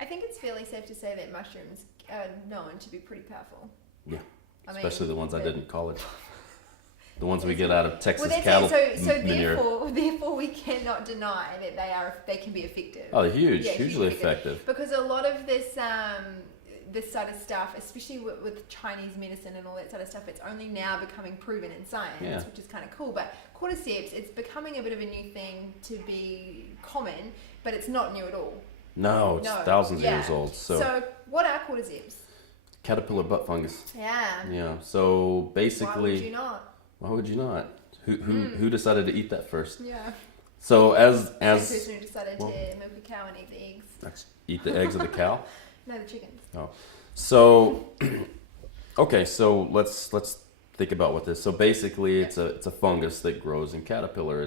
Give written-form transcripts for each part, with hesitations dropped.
I think it's fairly safe to say that mushrooms are known to be pretty powerful. Yeah, I especially mean, the ones I did in college. The ones we get out of Texas well, cattle so manure. therefore, we cannot deny that they can be effective. Oh, they're huge, Yeah, hugely effective. Because a lot of this sort of stuff, especially with Chinese medicine and all that sort of stuff, it's only now becoming proven in science, which is kind of cool. But cordyceps, it's becoming a bit of a new thing to be common, but it's not new at all. No, it's thousands of years old. So what are cordyceps? Caterpillar butt fungus. Yeah. Yeah. So basically, Why would you not? Why would you not? Who decided to eat that first? Yeah. So as The person who decided to milk a cow and eat the eggs. Eat the eggs of the cow. No, the chickens. Oh, so okay. So let's think about what this. So basically, it's a fungus that grows in caterpillar.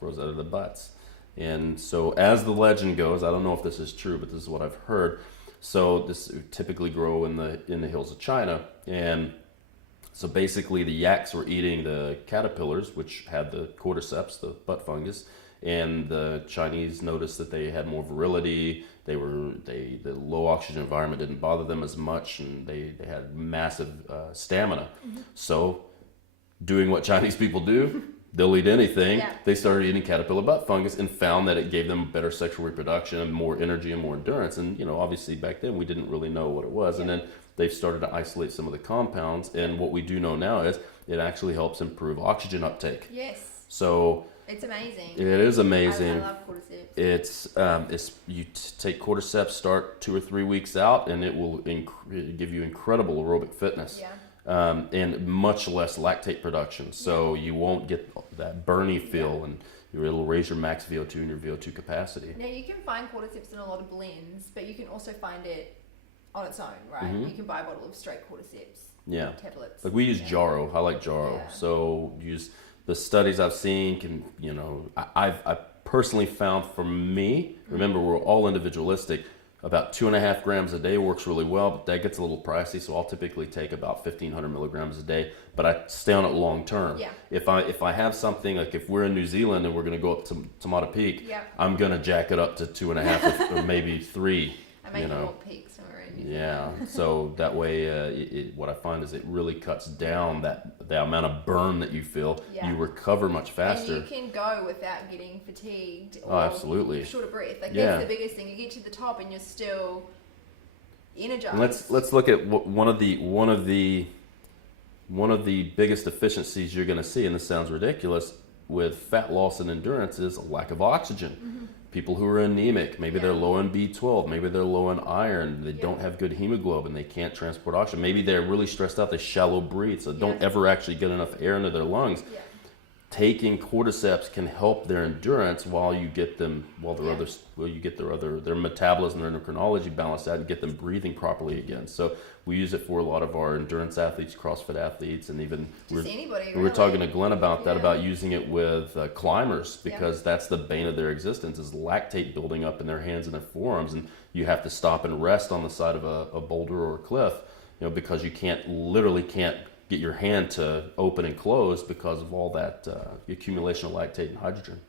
Grows out of the butts. And so as the legend goes, I don't know if this is true, but this is what I've heard. So this would typically grow in the hills of China, and so basically the yaks were eating the caterpillars, which had the cordyceps, the butt fungus, and the Chinese noticed that they had more virility. The low oxygen environment didn't bother them as much, and they had massive stamina. Mm-hmm. So doing what Chinese people do, they'll eat anything. Yeah. They started eating caterpillar butt fungus and found that it gave them better sexual reproduction and more energy and more endurance. And, obviously back then we didn't really know what it was. Yeah. And then they've started to isolate some of the compounds. And what we do know now is it actually helps improve oxygen uptake. Yes. So it's amazing. It is amazing. I love cordyceps. You take cordyceps, start 2 or 3 weeks out, and it will give you incredible aerobic fitness. Yeah. And much less lactate production, so you won't get that burny feel, and it'll raise your max VO2 and your VO2 capacity. Now you can find cordyceps in a lot of blends, but you can also find it on its own, right? Mm-hmm. You can buy a bottle of straight cordyceps tablets. Like we use Jarrow. I like Jarrow. Yeah. So use the studies I've seen I've personally found for me, remember we're all individualistic, about 2.5 grams a day works really well, but that gets a little pricey, so I'll typically take about 1,500 milligrams a day, but I stay on it long term. Yeah. If I have something, like if we're in New Zealand and we're going to go up to Tomato Peak, I'm going to jack it up to 2.5 or maybe 3. I make more peaks when we're in New Zealand. Yeah, so that way, what I find is it really cuts down the amount of burn that you feel. Yeah. You recover much faster. And you can go without getting fatigued or absolutely. Short of breath. That's the biggest thing. You get to the top and you're still energized. And let's look at one of the biggest deficiencies you're going to see, and this sounds ridiculous, with fat loss and endurance is a lack of oxygen. Mm-hmm. People who are anemic, maybe they're low in B12, maybe they're low in iron, they don't have good hemoglobin, they can't transport oxygen, maybe they're really stressed out, they shallow breathe, so don't ever actually get enough air into their lungs. Yeah. Taking cordyceps can help their endurance while you get them, you get their metabolism, their endocrinology balanced out, and get them breathing properly again. So we use it for a lot of our endurance athletes, CrossFit athletes, and even we were talking to Glenn about that, about using it with climbers, because that's the bane of their existence is lactate building up in their hands and their forearms, and you have to stop and rest on the side of a boulder or a cliff, because you literally can't get your hand to open and close because of all that accumulation of lactate and hydrogen.